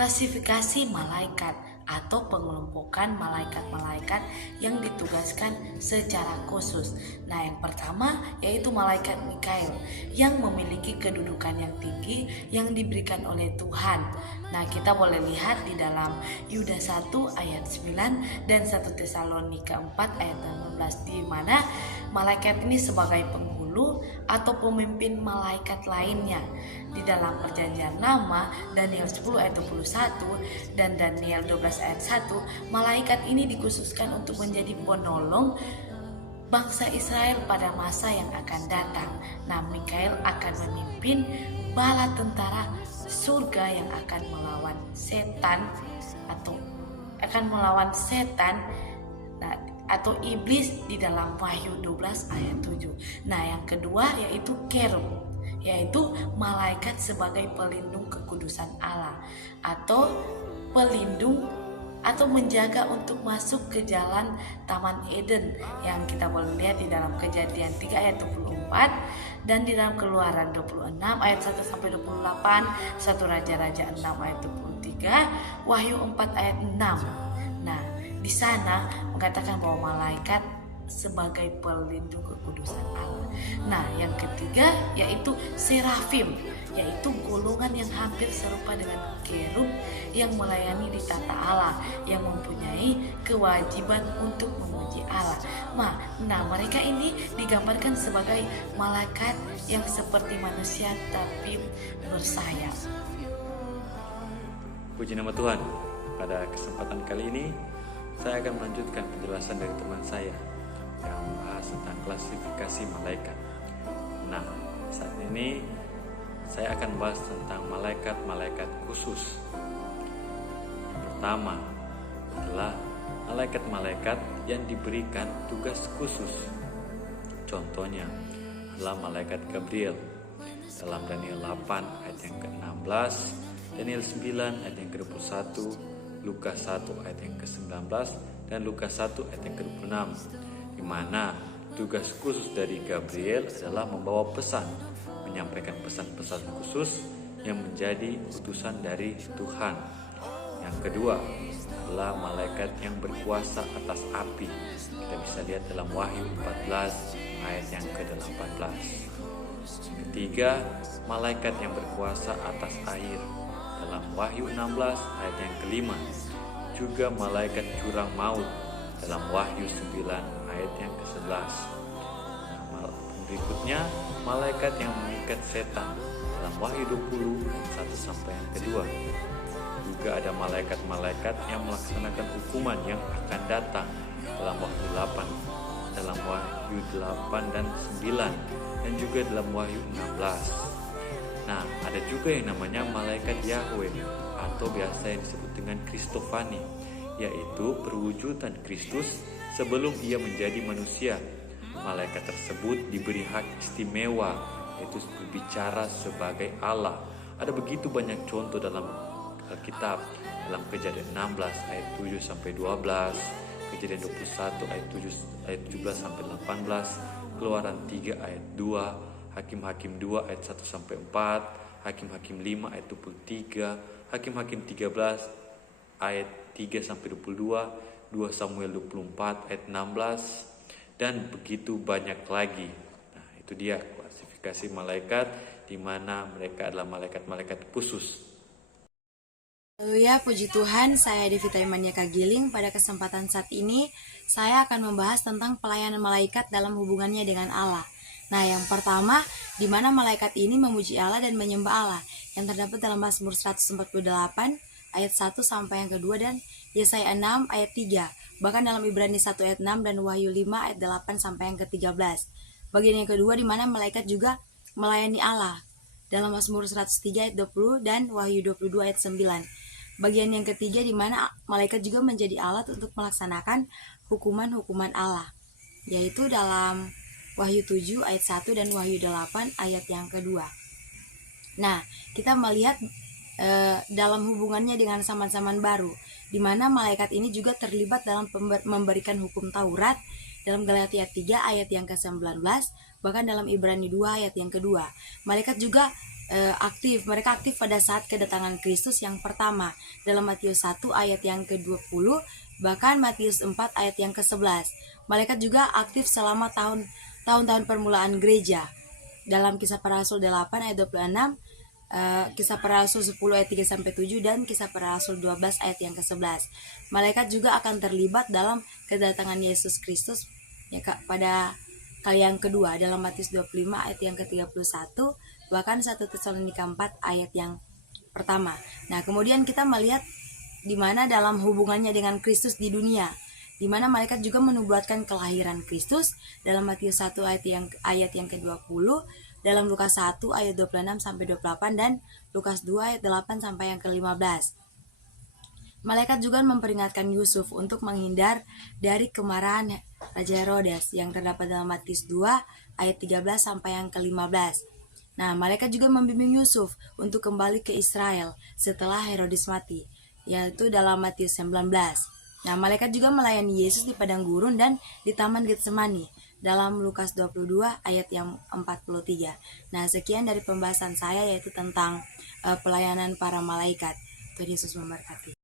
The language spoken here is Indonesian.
klasifikasi malaikat atau pengelompokan malaikat-malaikat yang ditugaskan secara khusus. Nah, yang pertama yaitu malaikat Mikail yang memiliki kedudukan yang tinggi yang diberikan oleh Tuhan. Nah, kita boleh lihat di dalam Yudas 1 ayat 9 dan 1 Tesalonika 4 ayat 18, di mana malaikat ini sebagai penghulu atau pemimpin malaikat lainnya. Di dalam Perjanjian Lama, Daniel 10 ayat 21 dan Daniel 12 ayat 1, malaikat ini dikhususkan untuk menjadi penolong bangsa Israel pada masa yang akan datang. Nah, Mikail akan memimpin bala tentara surga yang akan melawan setan atau iblis di dalam Wahyu 12 ayat 7. Nah, yang kedua yaitu kerub, yaitu malaikat sebagai pelindung kekudusan Allah atau pelindung atau menjaga untuk masuk ke jalan Taman Eden yang kita boleh lihat di dalam Kejadian 3 ayat 24 dan di dalam Keluaran 26 ayat 1 sampai 28, 1 Raja-Raja 6 ayat 23, Wahyu 4 ayat 6. Nah, di sana mengatakan bahwa malaikat sebagai pelindung kekudusan Allah. Nah, yang ketiga yaitu serafim, yaitu golongan yang hampir serupa dengan kerub yang melayani di tata Allah, yang mempunyai kewajiban untuk memuji Allah. Nah, mereka ini digambarkan sebagai malaikat yang seperti manusia tapi bersayap. Puji nama Tuhan. Pada kesempatan kali ini saya akan melanjutkan penjelasan dari teman saya yang membahas tentang klasifikasi malaikat. Nah, saat ini saya akan bahas tentang malaikat-malaikat khusus. Yang pertama adalah malaikat-malaikat yang diberikan tugas khusus. Contohnya adalah malaikat Gabriel dalam Daniel 8 ayat yang ke-16, Daniel 9 ayat yang ke-21, Lukas 1 ayat yang ke-19 dan Lukas 1 ayat yang ke-26, di mana tugas khusus dari Gabriel adalah membawa pesan, menyampaikan pesan-pesan khusus yang menjadi utusan dari Tuhan. Yang kedua adalah malaikat yang berkuasa atas api. Kita bisa lihat dalam Wahyu 14 ayat yang ke-18. Ketiga, malaikat yang berkuasa atas air dalam Wahyu 16 ayat yang ke-5. Juga malaikat jurang maut dalam Wahyu 9 ayat yang ke-11. Nah, berikutnya malaikat yang mengikat setan dalam Wahyu 20 ayat 1 sampai yang kedua. Juga ada malaikat-malaikat yang melaksanakan hukuman yang akan datang dalam Wahyu 8 dan 9 dan juga dalam Wahyu 16. Nah, ada juga yang namanya malaikat Yahweh atau biasa yang disebut dengan Kristofani, yaitu perwujudan Kristus sebelum ia menjadi manusia. Malaikat tersebut diberi hak istimewa, yaitu berbicara sebagai Allah. Ada begitu banyak contoh dalam Alkitab, dalam Kejadian 16 ayat 7 sampai 12, Kejadian 21 ayat 17 sampai 18, Keluaran 3 ayat 2, Hakim-Hakim 2 ayat 1 sampai 4, Hakim-Hakim 5 ayat 23, Hakim-Hakim 13 ayat 3 sampai 22, 2 Samuel 24 ayat 16 dan begitu banyak lagi. Nah, itu dia klasifikasi malaikat di mana mereka adalah malaikat-malaikat khusus. Haleluya, puji Tuhan, saya Devita Imania Kagiling. Pada kesempatan saat ini, saya akan membahas tentang pelayanan malaikat dalam hubungannya dengan Allah. Nah, yang pertama, di mana malaikat ini memuji Allah dan menyembah Allah, yang terdapat dalam Mazmur 148 ayat 1 sampai yang kedua dan Yesaya 6 ayat 3. Bahkan dalam Ibrani 1 ayat 6 dan Wahyu 5 ayat 8 sampai yang ke-13. Bagian yang kedua di mana malaikat juga melayani Allah dalam Mazmur 103 ayat 20 dan Wahyu 22 ayat 9. Bagian yang ketiga di mana malaikat juga menjadi alat untuk melaksanakan hukuman-hukuman Allah, yaitu dalam Wahyu 7 ayat 1 dan Wahyu 8 ayat yang kedua. Nah, kita melihat dalam hubungannya dengan zaman-zaman baru, di mana malaikat ini juga terlibat dalam memberikan hukum Taurat dalam Galatia 3 ayat yang ke-19, bahkan dalam Ibrani 2 ayat yang kedua. Malaikat juga mereka aktif pada saat kedatangan Kristus yang pertama dalam Matius 1 ayat yang ke-20, bahkan Matius 4 ayat yang ke-11. Malaikat juga aktif selama tahun-tahun permulaan gereja dalam Kisah Para Rasul 8 ayat 26, Kisah Para Rasul 10 ayat 3 sampai 7 dan Kisah Para Rasul 12 ayat yang ke-11. Malaikat juga akan terlibat dalam kedatangan Yesus Kristus ya pada kali yang kedua dalam Matius 25 ayat yang ke-31, bahkan 1 Tesalonika 4 ayat yang pertama. Nah, kemudian kita melihat di mana dalam hubungannya dengan Kristus di dunia, di mana malaikat juga menubuatkan kelahiran Kristus dalam Matius 1 ayat yang ke-20, dalam Lukas 1 ayat 26 sampai 28 dan Lukas 2 ayat 8 sampai yang ke-15. Malaikat juga memperingatkan Yusuf untuk menghindar dari kemarahan Raja Herodes yang terdapat dalam Matius 2 ayat 13 sampai yang ke-15. Nah, malaikat juga membimbing Yusuf untuk kembali ke Israel setelah Herodes mati, yaitu dalam Matius 19. Nah, malaikat juga melayani Yesus di padang gurun dan di taman Getsemani dalam Lukas 22 ayat yang 43. Nah, sekian dari pembahasan saya yaitu tentang pelayanan para malaikat. Tuhan Yesus memberkati.